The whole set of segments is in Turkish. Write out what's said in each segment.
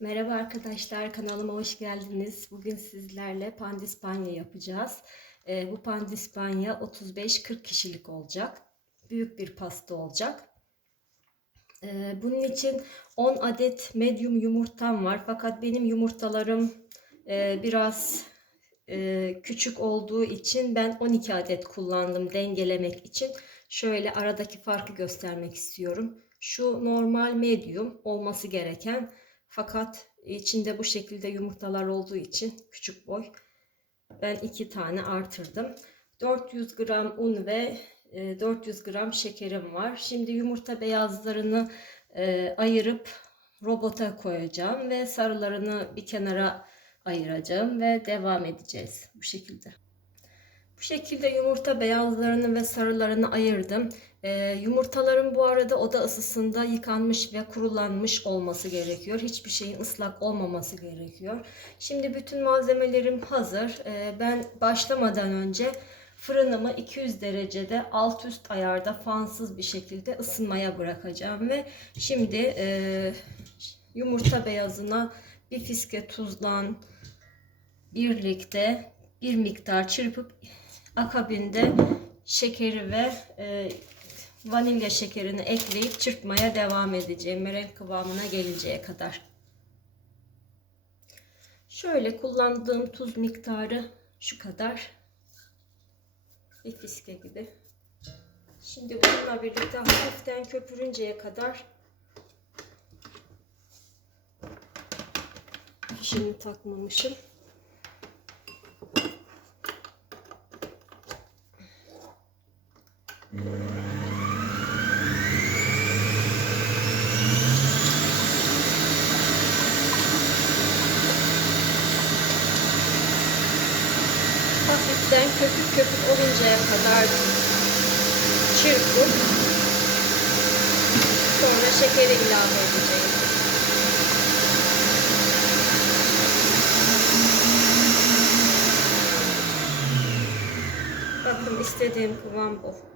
Merhaba arkadaşlar, kanalıma hoş geldiniz. Bugün sizlerle pandispanya yapacağız. Ee, bu pandispanya 35-40 kişilik olacak. Büyük bir pasta olacak. Ee, bunun için 10 adet medium yumurtam var. Fakat benim yumurtalarım e, biraz e, küçük olduğu için ben 12 adet kullandım dengelemek için. Şöyle aradaki farkı göstermek istiyorum. Şu normal medium olması gereken fakat içinde bu şekilde yumurtalar olduğu için küçük boy. Ben iki tane artırdım. 400 gram un ve 400 gram şekerim var. Şimdi yumurta beyazlarını e, ayırıp robota koyacağım ve sarılarını bir kenara ayıracağım ve devam edeceğiz bu şekilde. Bu şekilde yumurta beyazlarını ve sarılarını ayırdım. Ee, yumurtaların bu arada oda ısısında yıkanmış ve kurulanmış olması gerekiyor. Hiçbir şeyin ıslak olmaması gerekiyor. Şimdi bütün malzemelerim hazır. Ee, ben başlamadan önce fırınımı 200 derecede alt üst ayarda fansız bir şekilde ısınmaya bırakacağım ve şimdi e, yumurta beyazına bir fiske tuzlan birlikte bir miktar çırpıp akabinde şekeri ve e, vanilya şekerini ekleyip çırpmaya devam edeceğim. Merenk kıvamına gelinceye kadar. Şöyle kullandığım tuz miktarı şu kadar. Bir fiske gibi. Şimdi bununla birlikte hafiften köpürünceye kadar fişini takmamışım. hafiften köpük köpük oluncaya kadar çırpıp sonra şekeri ilave edeceğim. Bakın istediğim kıvam bu.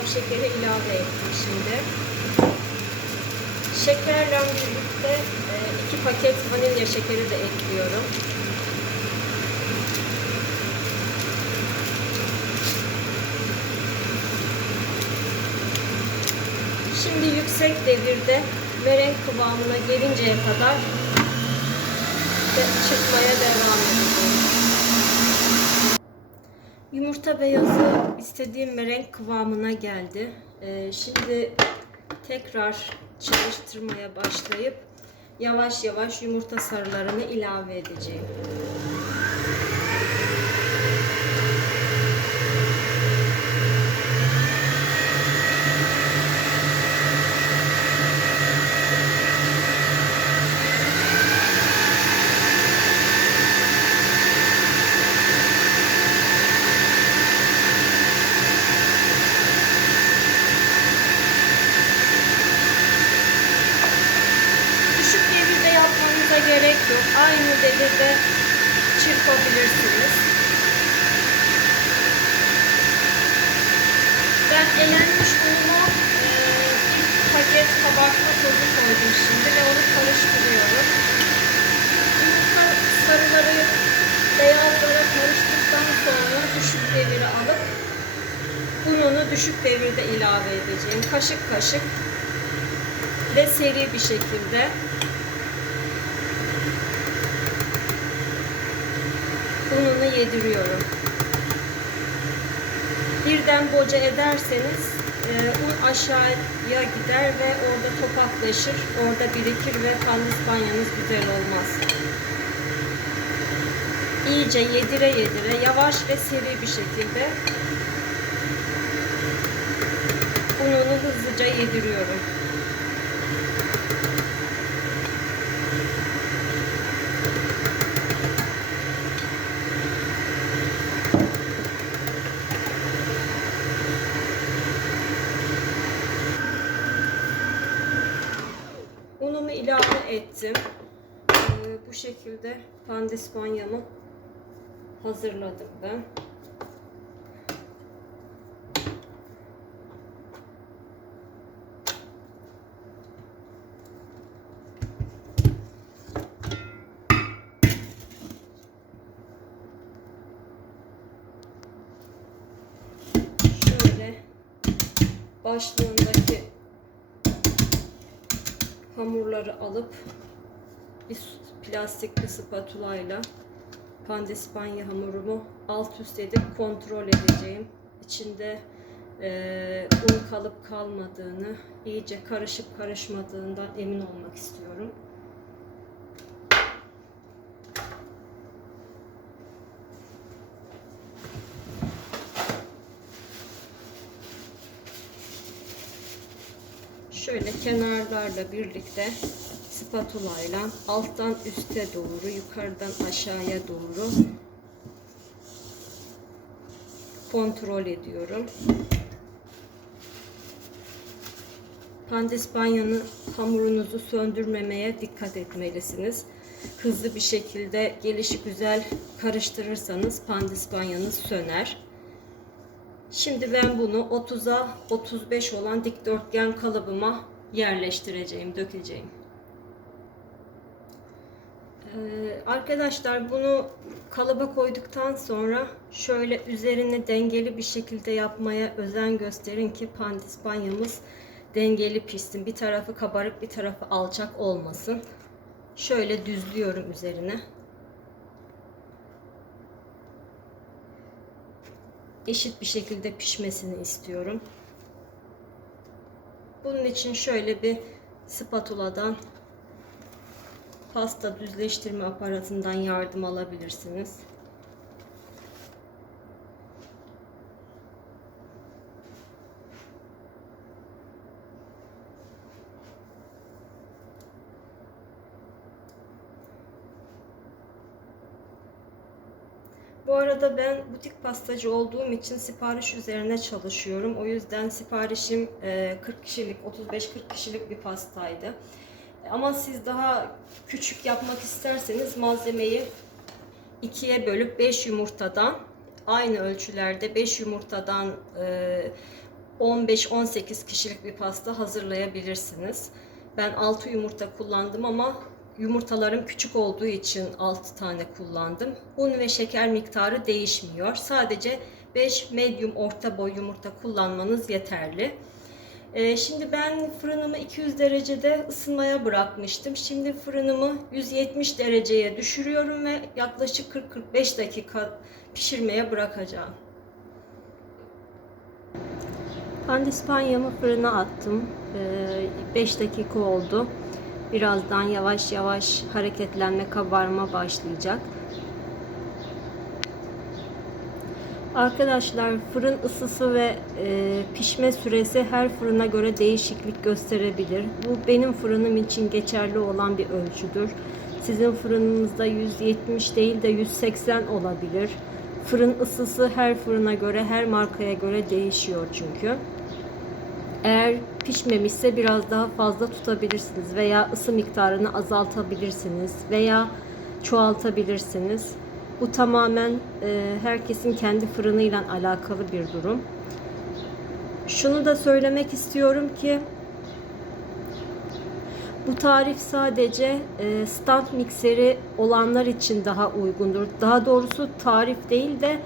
Gram şekeri ilave ettim şimdi. Şekerle birlikte e, iki paket vanilya şekeri de ekliyorum. Şimdi yüksek devirde merenk kıvamına gelinceye kadar çırpmaya devam edeceğim. Yumurta beyazı istediğim renk kıvamına geldi. Ee, şimdi tekrar çalıştırmaya başlayıp yavaş yavaş yumurta sarılarını ilave edeceğim. Yok. Aynı devirde çırpabilirsiniz. Ben elenmiş unumu e, bir paket kabartma tozu koydum şimdi ve onu karıştırıyorum. Yumurta sarıları beyazlara karıştıktan sonra düşük deviri alıp ununu düşük devirde ilave edeceğim. Kaşık kaşık ve seri bir şekilde ununu yediriyorum. Birden boca ederseniz e, un aşağıya gider ve orada topaklaşır, orada birikir ve pandispanyanız güzel olmaz. İyice yedire yedire, yavaş ve seri bir şekilde ununu hızlıca yediriyorum. İlave ettim. Ee, bu şekilde pandispanyamı hazırladım ben. Başlığındaki hamurları alıp bir plastik bir spatula ile pandispanya hamurumu alt üst edip kontrol edeceğim. İçinde eee, un kalıp kalmadığını, iyice karışıp karışmadığından emin olmak istiyorum. Şöyle kenarlarla birlikte spatula ile alttan üste doğru, yukarıdan aşağıya doğru kontrol ediyorum. Pandispanyanın hamurunuzu söndürmemeye dikkat etmelisiniz. Hızlı bir şekilde gelişi güzel karıştırırsanız pandispanyanız söner. Şimdi ben bunu 30'a 35 olan dikdörtgen kalıbıma yerleştireceğim, dökeceğim. Ee, arkadaşlar bunu kalıba koyduktan sonra şöyle üzerine dengeli bir şekilde yapmaya özen gösterin ki pandispanyamız dengeli pişsin. Bir tarafı kabarık bir tarafı alçak olmasın. Şöyle düzlüyorum üzerine. Eşit bir şekilde pişmesini istiyorum. Bunun için şöyle bir spatuladan pasta düzleştirme aparatından yardım alabilirsiniz. Bu arada ben butik pastacı olduğum için sipariş üzerine çalışıyorum. O yüzden siparişim e, 40 kişilik, 35-40 kişilik bir pastaydı. Ama siz daha küçük yapmak isterseniz malzemeyi ikiye bölüp 5 yumurtadan aynı ölçülerde 5 yumurtadan e, 15-18 kişilik bir pasta hazırlayabilirsiniz. Ben 6 yumurta kullandım ama Yumurtalarım küçük olduğu için 6 tane kullandım. Un ve şeker miktarı değişmiyor. Sadece 5 medium orta boy yumurta kullanmanız yeterli. Ee, şimdi ben fırınımı 200 derecede ısınmaya bırakmıştım. Şimdi fırınımı 170 dereceye düşürüyorum ve yaklaşık 40-45 dakika pişirmeye bırakacağım. Pandispanyamı fırına attım. 5 ee, dakika oldu. Birazdan yavaş yavaş hareketlenme, kabarma başlayacak. Arkadaşlar fırın ısısı ve e, pişme süresi her fırına göre değişiklik gösterebilir. Bu benim fırınım için geçerli olan bir ölçüdür. Sizin fırınınızda 170 değil de 180 olabilir. Fırın ısısı her fırına göre, her markaya göre değişiyor çünkü. Eğer pişmemişse biraz daha fazla tutabilirsiniz veya ısı miktarını azaltabilirsiniz veya çoğaltabilirsiniz. Bu tamamen e, herkesin kendi fırınıyla alakalı bir durum. Şunu da söylemek istiyorum ki bu tarif sadece e, stand mikseri olanlar için daha uygundur. Daha doğrusu tarif değil de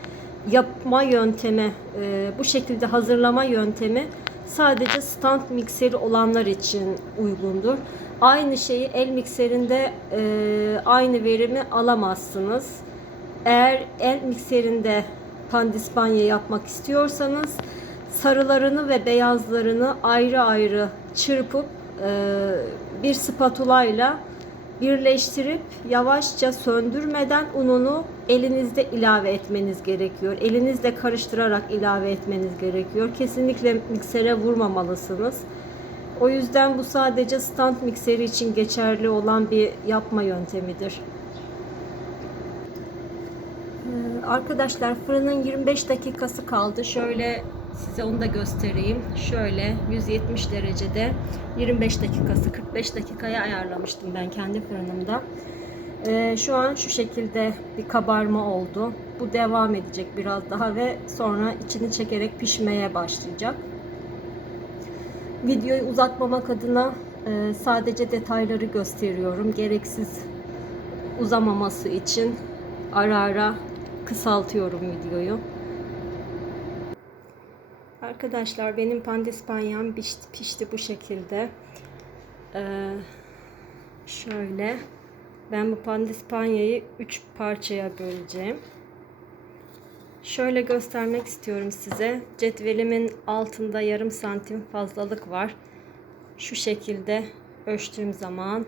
yapma yöntemi, e, bu şekilde hazırlama yöntemi sadece stand mikseri olanlar için uygundur. Aynı şeyi el mikserinde e, aynı verimi alamazsınız. Eğer el mikserinde pandispanya yapmak istiyorsanız sarılarını ve beyazlarını ayrı ayrı çırpıp e, bir spatula ile birleştirip yavaşça söndürmeden ununu elinizde ilave etmeniz gerekiyor. Elinizle karıştırarak ilave etmeniz gerekiyor. Kesinlikle miksere vurmamalısınız. O yüzden bu sadece stand mikseri için geçerli olan bir yapma yöntemidir. Ee, arkadaşlar fırının 25 dakikası kaldı. Şöyle Size onu da göstereyim. Şöyle 170 derecede 25 dakikası 45 dakikaya ayarlamıştım ben kendi fırınımda. Ee, şu an şu şekilde bir kabarma oldu. Bu devam edecek biraz daha ve sonra içini çekerek pişmeye başlayacak. Videoyu uzatmamak adına e, sadece detayları gösteriyorum. Gereksiz uzamaması için ara ara kısaltıyorum videoyu. Arkadaşlar benim pandispanyam pişti, pişti bu şekilde. Ee, şöyle ben bu pandispanyayı 3 parçaya böleceğim. Şöyle göstermek istiyorum size. Cetvelimin altında yarım santim fazlalık var. Şu şekilde ölçtüğüm zaman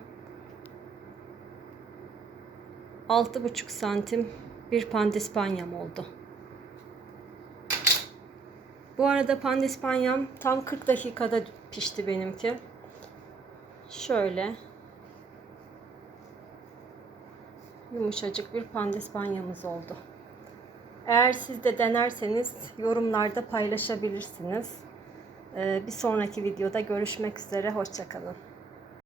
6,5 santim bir pandispanyam oldu. Bu arada pandispanyam tam 40 dakikada pişti benimki. Şöyle yumuşacık bir pandispanyamız oldu. Eğer siz de denerseniz yorumlarda paylaşabilirsiniz. Ee, Bir sonraki videoda görüşmek üzere. Hoşçakalın.